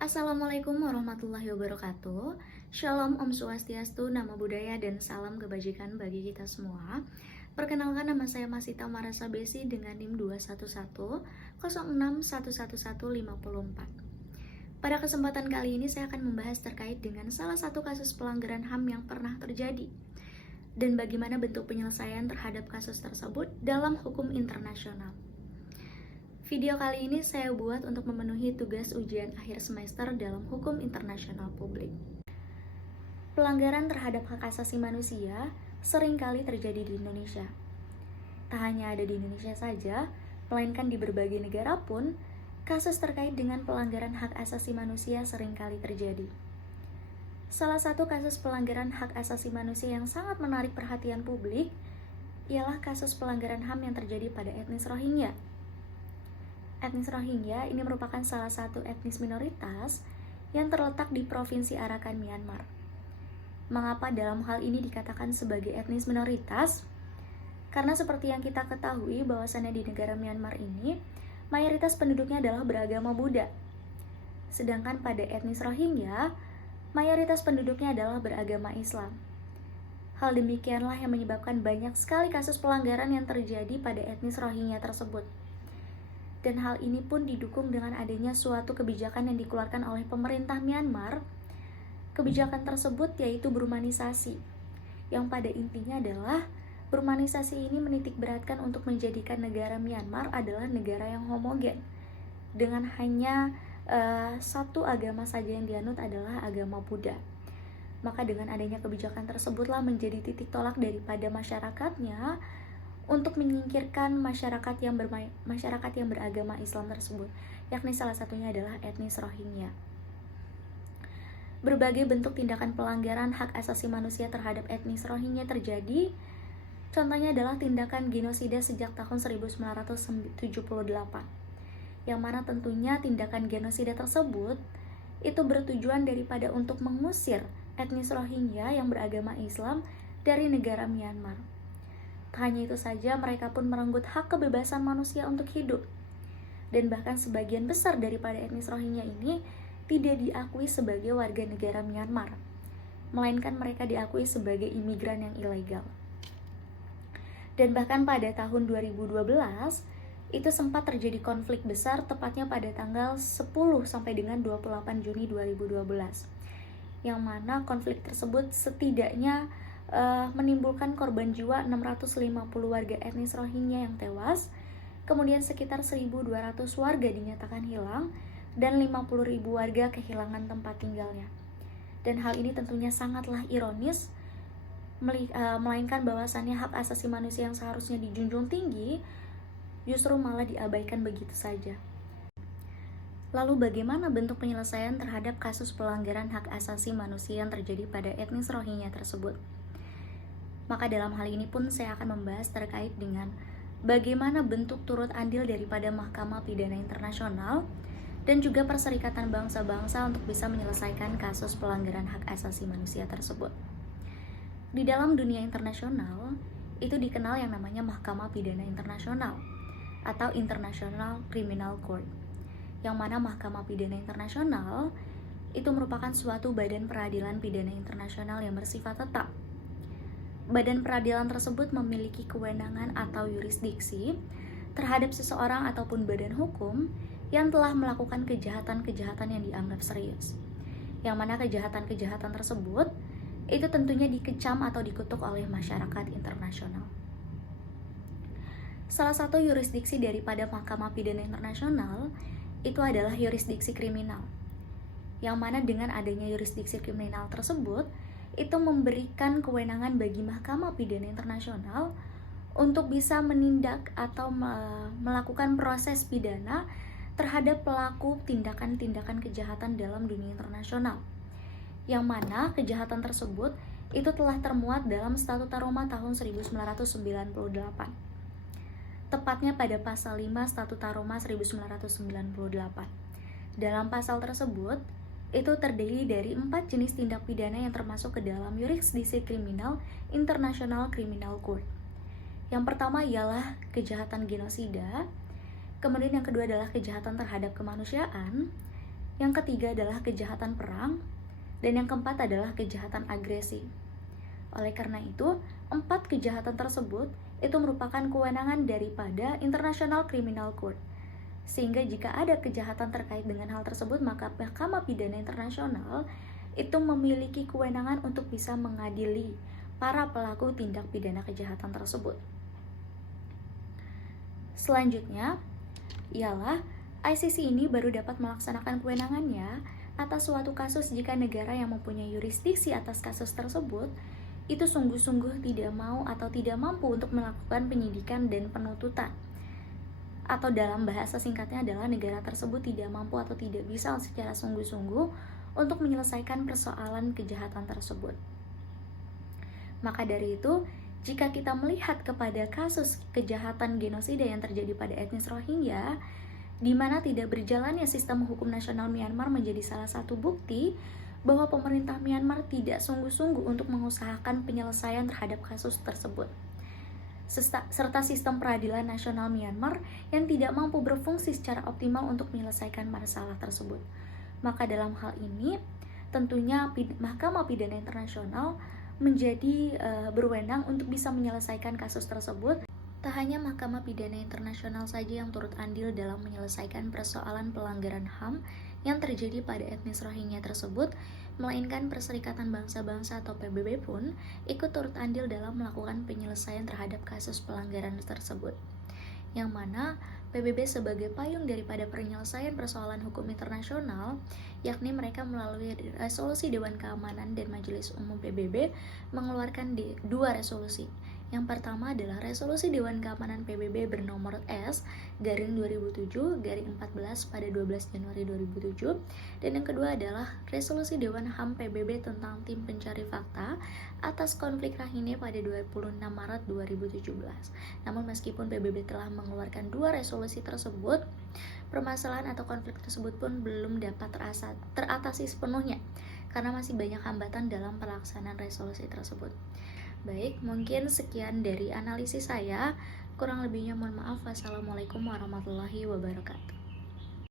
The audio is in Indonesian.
Assalamualaikum warahmatullahi wabarakatuh. Shalom, Om Swastiastu, Namo Buddhaya, dan salam kebajikan bagi kita semua. Perkenalkan, nama saya Masita Marasa Besi dengan NIM 21106111154. Pada kesempatan kali ini saya akan membahas terkait dengan salah satu kasus pelanggaran HAM yang pernah terjadi dan bagaimana bentuk penyelesaian terhadap kasus tersebut dalam hukum internasional. Video kali ini saya buat untuk memenuhi tugas ujian akhir semester dalam hukum internasional publik. Pelanggaran terhadap hak asasi manusia seringkali terjadi di Indonesia. Tak hanya ada di Indonesia saja, melainkan di berbagai negara pun, kasus terkait dengan pelanggaran hak asasi manusia seringkali terjadi. Salah satu kasus pelanggaran hak asasi manusia yang sangat menarik perhatian publik ialah kasus pelanggaran HAM yang terjadi pada etnis Rohingya. Etnis Rohingya ini merupakan salah satu etnis minoritas yang terletak di Provinsi Arakan, Myanmar. Mengapa dalam hal ini dikatakan sebagai etnis minoritas? Karena seperti yang kita ketahui bahwasannya di negara Myanmar ini, mayoritas penduduknya adalah beragama Buddha. Sedangkan pada etnis Rohingya, mayoritas penduduknya adalah beragama Islam. Hal demikianlah yang menyebabkan banyak sekali kasus pelanggaran yang terjadi pada etnis Rohingya tersebut. Dan hal ini pun didukung dengan adanya suatu kebijakan yang dikeluarkan oleh pemerintah Myanmar. Kebijakan tersebut yaitu berhumanisasi, yang pada intinya adalah berhumanisasi ini menitikberatkan untuk menjadikan negara Myanmar adalah negara yang homogen, dengan hanya satu agama saja yang dianut adalah agama Buddha. Maka dengan adanya kebijakan tersebutlah menjadi titik tolak daripada masyarakatnya untuk menyingkirkan masyarakat yang beragama Islam tersebut, yakni salah satunya adalah etnis Rohingya. Berbagai bentuk tindakan pelanggaran hak asasi manusia terhadap etnis Rohingya terjadi. Contohnya adalah tindakan genosida sejak tahun 1978, yang mana tentunya tindakan genosida tersebut itu bertujuan daripada untuk mengusir etnis Rohingya yang beragama Islam dari negara Myanmar. Tak hanya itu saja, mereka pun merenggut hak kebebasan manusia untuk hidup. Dan bahkan sebagian besar daripada etnis Rohingya ini tidak diakui sebagai warga negara Myanmar, melainkan mereka diakui sebagai imigran yang ilegal. Dan bahkan pada tahun 2012, itu sempat terjadi konflik besar tepatnya pada tanggal 10 sampai dengan 28 Juni 2012. Yang mana konflik tersebut setidaknya menimbulkan korban jiwa 650 warga etnis Rohingya yang tewas, kemudian sekitar 1.200 warga dinyatakan hilang, dan 50.000 warga kehilangan tempat tinggalnya. Dan hal ini tentunya sangatlah ironis, melainkan bahwasannya hak asasi manusia yang seharusnya dijunjung tinggi, justru malah diabaikan begitu saja. Lalu bagaimana bentuk penyelesaian terhadap kasus pelanggaran hak asasi manusia yang terjadi pada etnis Rohingya tersebut? Maka dalam hal ini pun saya akan membahas terkait dengan bagaimana bentuk turut andil daripada Mahkamah Pidana Internasional dan juga Perserikatan Bangsa-Bangsa untuk bisa menyelesaikan kasus pelanggaran hak asasi manusia tersebut. Di dalam dunia internasional, itu dikenal yang namanya Mahkamah Pidana Internasional atau International Criminal Court, yang mana Mahkamah Pidana Internasional itu merupakan suatu badan peradilan pidana internasional yang bersifat tetap. Badan peradilan tersebut memiliki kewenangan atau yurisdiksi terhadap seseorang ataupun badan hukum yang telah melakukan kejahatan-kejahatan yang dianggap serius. Yang mana kejahatan-kejahatan tersebut itu tentunya dikecam atau dikutuk oleh masyarakat internasional. Salah satu yurisdiksi daripada Mahkamah Pidana Internasional itu adalah yurisdiksi kriminal. Yang mana dengan adanya yurisdiksi kriminal tersebut itu memberikan kewenangan bagi Mahkamah Pidana Internasional untuk bisa menindak atau melakukan proses pidana terhadap pelaku tindakan-tindakan kejahatan dalam dunia internasional, yang mana kejahatan tersebut itu telah termuat dalam Statuta Roma tahun 1998, tepatnya pada pasal 5 Statuta Roma 1998. Dalam pasal tersebut itu terdiri dari 4 jenis tindak pidana yang termasuk ke dalam yurisdiksi kriminal International Criminal Court. Yang pertama ialah kejahatan genosida, kemudian yang kedua adalah kejahatan terhadap kemanusiaan, yang ketiga adalah kejahatan perang, dan yang keempat adalah kejahatan agresi. Oleh karena itu, 4 kejahatan tersebut itu merupakan kewenangan daripada International Criminal Court. Sehingga jika ada kejahatan terkait dengan hal tersebut, maka Mahkamah Pidana Internasional itu memiliki kewenangan untuk bisa mengadili para pelaku tindak pidana kejahatan tersebut. Selanjutnya, ialah ICC ini baru dapat melaksanakan kewenangannya atas suatu kasus jika negara yang mempunyai yurisdiksi atas kasus tersebut itu sungguh-sungguh tidak mau atau tidak mampu untuk melakukan penyidikan dan penuntutan. Atau dalam bahasa singkatnya adalah negara tersebut tidak mampu atau tidak bisa secara sungguh-sungguh untuk menyelesaikan persoalan kejahatan tersebut. Maka dari itu, jika kita melihat kepada kasus kejahatan genosida yang terjadi pada etnis Rohingya, di mana tidak berjalannya sistem hukum nasional Myanmar menjadi salah satu bukti bahwa pemerintah Myanmar tidak sungguh-sungguh untuk mengusahakan penyelesaian terhadap kasus tersebut, serta sistem peradilan nasional Myanmar yang tidak mampu berfungsi secara optimal untuk menyelesaikan masalah tersebut. Maka dalam hal ini, tentunya Mahkamah Pidana Internasional menjadi berwenang untuk bisa menyelesaikan kasus tersebut. Tak hanya Mahkamah Pidana Internasional saja yang turut andil dalam menyelesaikan persoalan pelanggaran HAM yang terjadi pada etnis Rohingya tersebut, melainkan Perserikatan Bangsa-Bangsa atau PBB pun ikut turut andil dalam melakukan penyelesaian terhadap kasus pelanggaran tersebut. Yang mana PBB sebagai payung daripada penyelesaian persoalan hukum internasional, yakni mereka melalui resolusi Dewan Keamanan dan Majelis Umum PBB mengeluarkan 2 resolusi. Yang pertama adalah resolusi Dewan Keamanan PBB bernomor S/2007/14 pada 12 Januari 2007, dan yang kedua adalah resolusi Dewan HAM PBB tentang tim pencari fakta atas konflik Rakhine pada 26 Maret 2017. Namun meskipun PBB telah mengeluarkan 2 resolusi tersebut, permasalahan atau konflik tersebut pun belum dapat teratasi sepenuhnya karena masih banyak hambatan dalam pelaksanaan resolusi tersebut. Baik, mungkin sekian dari analisis saya. Kurang lebihnya mohon maaf. Wassalamualaikum warahmatullahi wabarakatuh.